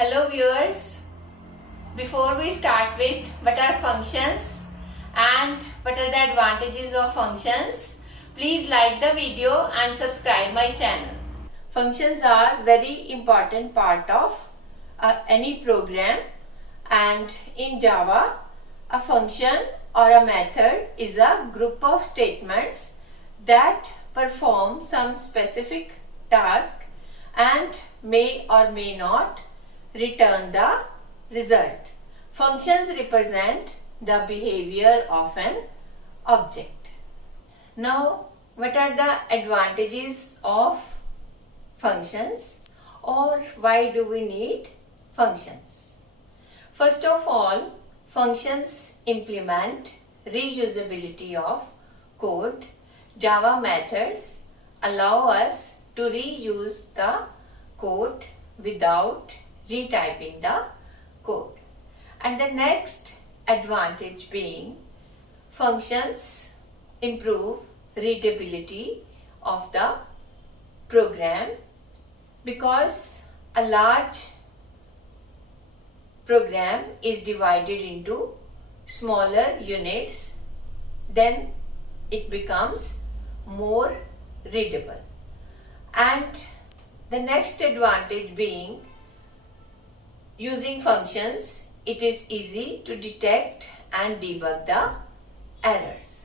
Hello viewers, before we start with what are functions and what are the advantages of functions, please like the video and subscribe my channel. Functions are very important part of any program, and in Java a function or a method is a group of statements that perform some specific task and may or may not return the result. Functions represent the behavior of an object. Now, what are the advantages of functions, or why do we need functions? First of all, functions implement reusability of code. Java methods allow us to reuse the code without retyping the code. And the next advantage being functions improve readability of the program, because a large program is divided into smaller units, then it becomes more readable. And the next advantage being, using functions, it is easy to detect and debug the errors.